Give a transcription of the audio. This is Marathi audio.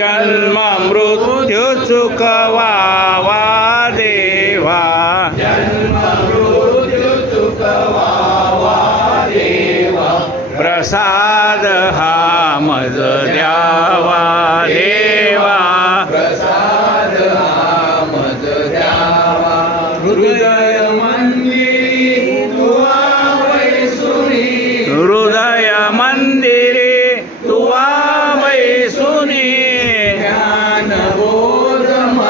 जन्म मृत्यू चुकवावा देवा। प्रसाद हा मज द्या।